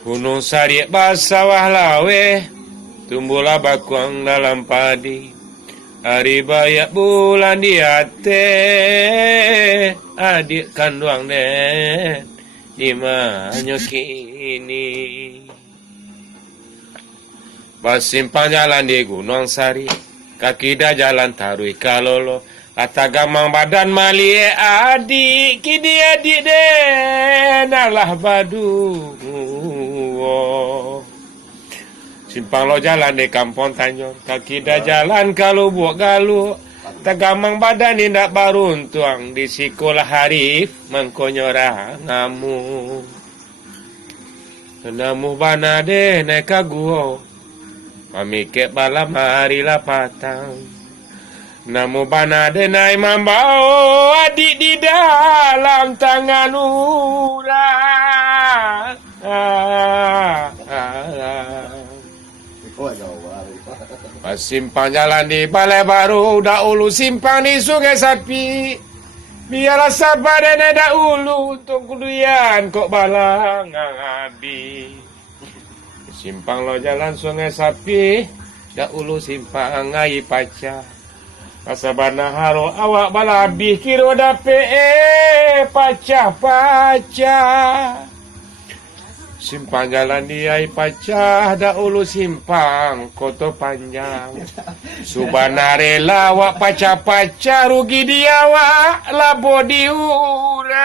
Gunung Sari basawah lawe, tumbuhlah bakuang dalam padi. Hari bayak bulan di ate, adik kanduang den, di mana kini. Pasimpang jalan di Gunung Sari, kaki dah jalan tarui kalolo. Kata gamang badan malie adik, kini adik den, alah badu. Simpang lo jalan di kampung Tanjung, kaki dah jalan kalau buat galu. Tagamang badan indak baruntuang, di sekolah harif mengkonyorah ngamu. Namu bana de neka guo, mamikek balam hari lapatang. Namu bana de nai mambao, adik di dalam tangan urang. Simpang jalan di Balai Baru, dahulu simpang di Sungai Sapi. Biarlah sabar dan dahulu untuk kuduyan kok balang abi. Simpang lo jalan Sungai Sapi, dahulu simpang ngai pacar. Pasabana haro awak balabi kiro dape pacah-pacah. Simpang jalan diai pacah, dahulu simpang koto panjang. Subana rela wak pacah-pacah, rugi dia wak labo diurang.